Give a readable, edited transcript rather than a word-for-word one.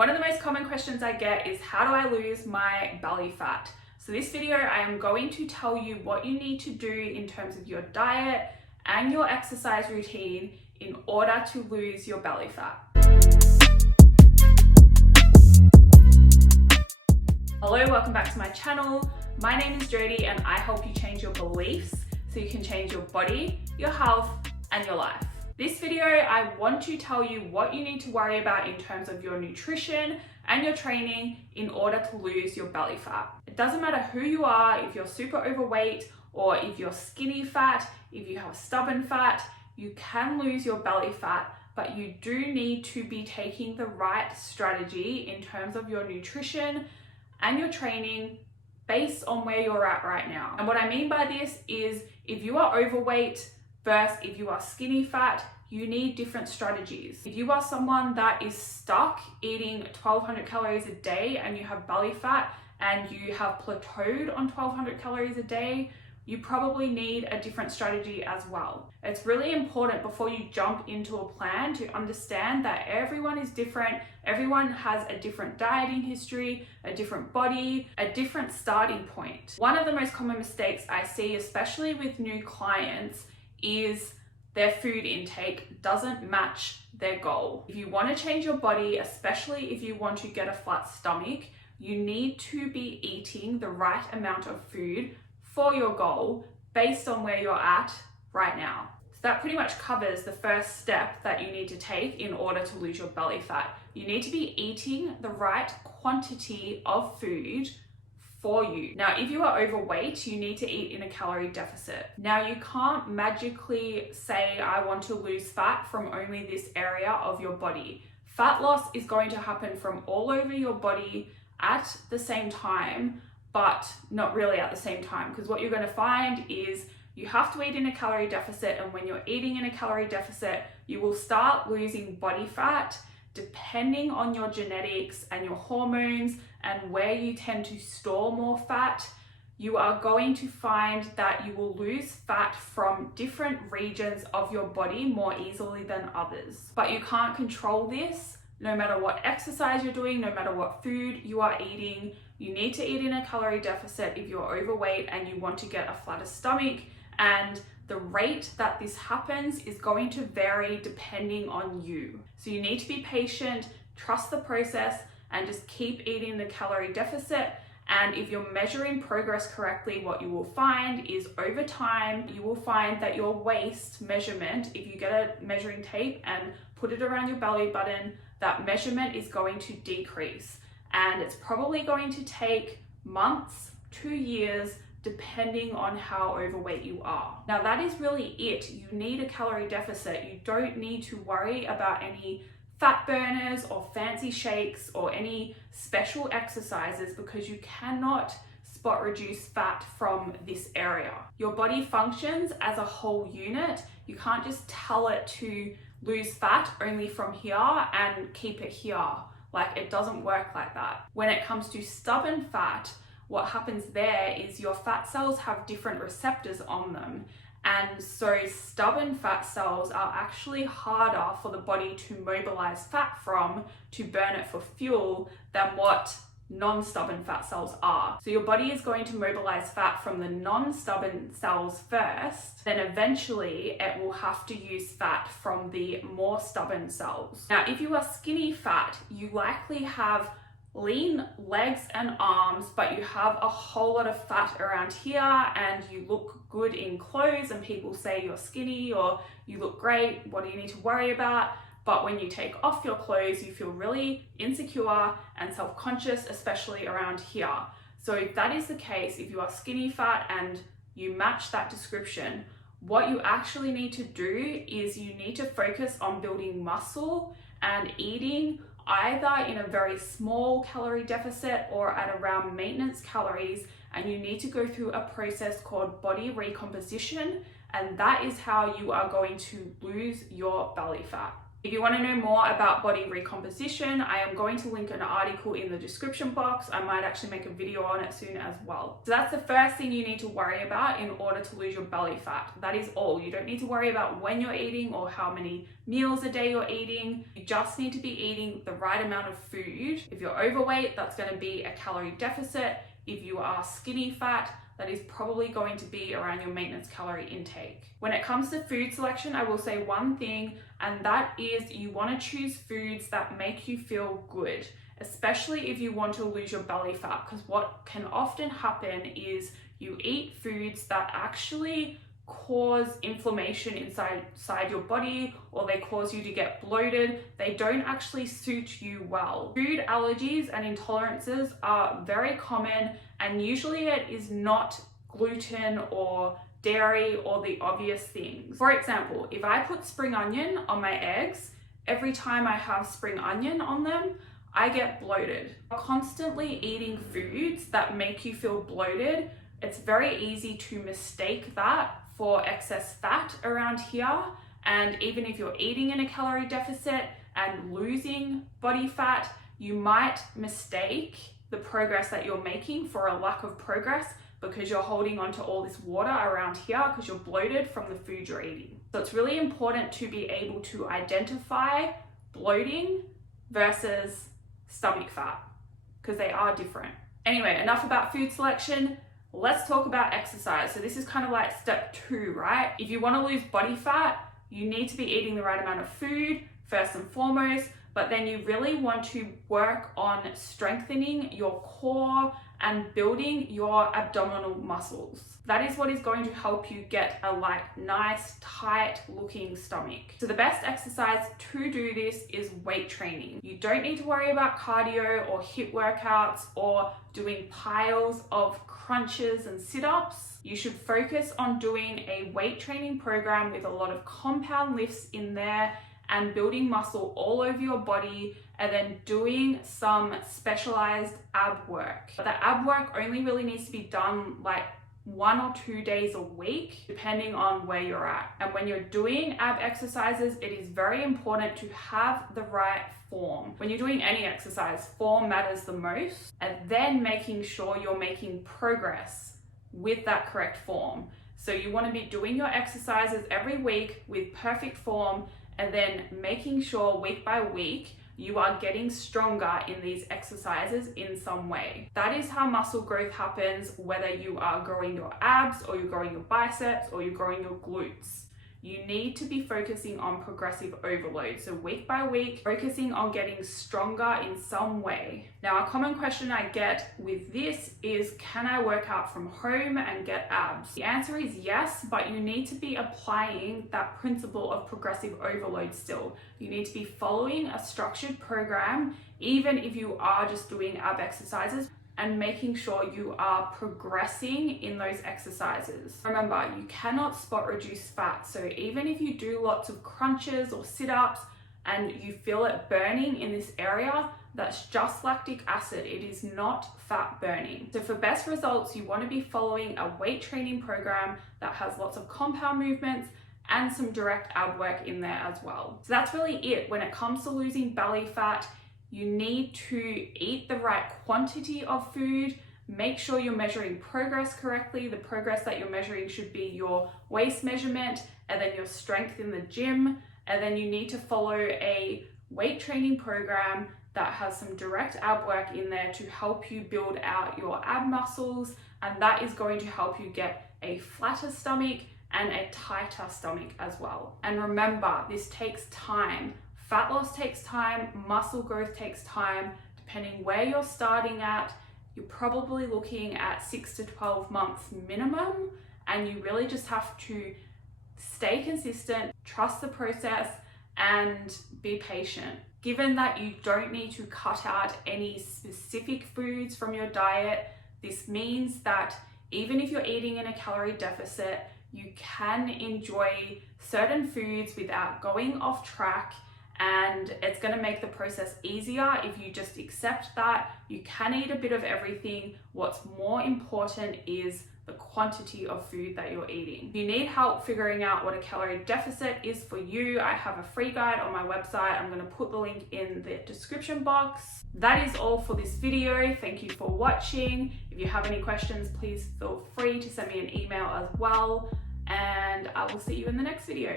One of the most common questions I get is how do I lose my belly fat? So this video, I am going to tell you what you need to do in terms of your diet and your exercise routine in order to lose your belly fat. Hello, welcome back to my channel. My name is Jody and I help you change your beliefs so you can change your body, your health, and your life. This video, I want to tell you what you need to worry about in terms of your nutrition and your training in order to lose your belly fat. It doesn't matter who you are, if you're super overweight or if you're skinny fat, if you have stubborn fat, you can lose your belly fat, but you do need to be taking the right strategy in terms of your nutrition and your training based on where you're at right now. And what I mean by this is if you are overweight versus if you are skinny fat, you need different strategies. If you are someone that is stuck eating 1200 calories a day and you have belly fat and you have plateaued on 1200 calories a day, you probably need a different strategy as well. It's really important before you jump into a plan to understand that everyone is different. Everyone has a different dieting history, a different body, a different starting point. One of the most common mistakes I see, especially with new clients, is their food intake doesn't match their goal. If you want to change your body, especially if you want to get a flat stomach, you need to be eating the right amount of food for your goal based on where you're at right now. So that pretty much covers the first step that you need to take in order to lose your belly fat. You need to be eating the right quantity of food for you. Now, if you are overweight, you need to eat in a calorie deficit. Now, you can't magically say, I want to lose fat from only this area of your body. Fat loss is going to happen from all over your body at the same time, but not really at the same time, because what you're going to find is you have to eat in a calorie deficit, and when you're eating in a calorie deficit, you will start losing body fat depending on your genetics and your hormones and where you tend to store more fat. You are going to find that you will lose fat from different regions of your body more easily than others. But you can't control this no matter what exercise you're doing, no matter what food you are eating. You need to eat in a calorie deficit if you're overweight and you want to get a flatter stomach, and the rate that this happens is going to vary depending on you. So you need to be patient, trust the process, and just keep eating the calorie deficit. And if you're measuring progress correctly, what you will find is over time, you will find that your waist measurement, if you get a measuring tape and put it around your belly button, that measurement is going to decrease. And it's probably going to take months, 2 years, depending on how overweight you are. Now that is really it. You need a calorie deficit. You don't need to worry about any fat burners or fancy shakes or any special exercises, because you cannot spot reduce fat from this area. Your body functions as a whole unit. You can't just tell it to lose fat only from here and keep it here. Like, it doesn't work like that. When it comes to stubborn fat, what happens there is your fat cells have different receptors on them. And so stubborn fat cells are actually harder for the body to mobilize fat from to burn it for fuel than what non-stubborn fat cells are. So your body is going to mobilize fat from the non-stubborn cells first, then eventually it will have to use fat from the more stubborn cells. Now, if you are skinny fat, you likely have lean legs and arms, but you have a whole lot of fat around here and you look good in clothes and people say you're skinny or you look great, what do you need to worry about? But when you take off your clothes, you feel really insecure and self-conscious, especially around here. So if that is the case, if you are skinny fat and you match that description, what you actually need to do is you need to focus on building muscle and eating either in a very small calorie deficit or at around maintenance calories, and you need to go through a process called body recomposition, and that is how you are going to lose your belly fat. If you want to know more about body recomposition, I am going to link an article in the description box. I might actually make a video on it soon as well. So that's the first thing you need to worry about in order to lose your belly fat. That is all. You don't need to worry about when you're eating or how many meals a day you're eating. You just need to be eating the right amount of food. If you're overweight, that's going to be a calorie deficit. If you are skinny fat, that is probably going to be around your maintenance calorie intake. When it comes to food selection, I will say one thing, and that is you want to choose foods that make you feel good, especially if you want to lose your belly fat, because what can often happen is you eat foods that actually cause inflammation inside your body, or they cause you to get bloated. They don't actually suit you well. Food allergies and intolerances are very common, and usually it is not gluten or dairy or the obvious things. For example, if I put spring onion on my eggs, every time I have spring onion on them, I get bloated. Constantly eating foods that make you feel bloated, it's very easy to mistake that for excess fat around here. And even if you're eating in a calorie deficit and losing body fat, you might mistake the progress that you're making for a lack of progress, because you're holding on to all this water around here because you're bloated from the food you're eating. So it's really important to be able to identify bloating versus stomach fat, because they are different. Anyway, enough about food selection. Let's talk about exercise. So this is kind of like step 2, right? If you want to lose body fat, you need to be eating the right amount of food first and foremost, but then you really want to work on strengthening your core and building your abdominal muscles. That is what is going to help you get a nice, tight looking stomach. So the best exercise to do this is weight training. You don't need to worry about cardio or HIIT workouts or doing piles of crunches and sit-ups. You should focus on doing a weight training program with a lot of compound lifts in there and building muscle all over your body, and then doing some specialized ab work. But the ab work only really needs to be done 1 or 2 days a week, depending on where you're at. And when you're doing ab exercises, it is very important to have the right form. When you're doing any exercise, form matters the most, and then making sure you're making progress with that correct form. So you want to be doing your exercises every week with perfect form, and then making sure week by week you are getting stronger in these exercises in some way. That is how muscle growth happens, whether you are growing your abs or you're growing your biceps or you're growing your glutes. You need to be focusing on progressive overload. So week by week, focusing on getting stronger in some way. Now, a common question I get with this is, can I work out from home and get abs? The answer is yes, but you need to be applying that principle of progressive overload still. You need to be following a structured program, even if you are just doing ab exercises, and making sure you are progressing in those exercises. Remember, you cannot spot reduce fat. So even if you do lots of crunches or sit-ups and you feel it burning in this area, that's just lactic acid. It is not fat burning. So for best results, you want to be following a weight training program that has lots of compound movements and some direct ab work in there as well. So that's really it. When it comes to losing belly fat, you need to eat the right quantity of food. Make sure you're measuring progress correctly. The progress that you're measuring should be your waist measurement and then your strength in the gym. And then you need to follow a weight training program that has some direct ab work in there to help you build out your ab muscles. And that is going to help you get a flatter stomach and a tighter stomach as well. And remember, this takes time. Fat loss takes time, muscle growth takes time. Depending where you're starting at, you're probably looking at 6 to 12 months minimum, and you really just have to stay consistent, trust the process, and be patient. Given that you don't need to cut out any specific foods from your diet, this means that even if you're eating in a calorie deficit, you can enjoy certain foods without going off track. And it's going to make the process easier if you just accept that you can eat a bit of everything. What's more important is the quantity of food that you're eating. If you need help figuring out what a calorie deficit is for you, I have a free guide on my website. I'm going to put the link in the description box. That is all for this video. Thank you for watching. If you have any questions, please feel free to send me an email as well, and I will see you in the next video.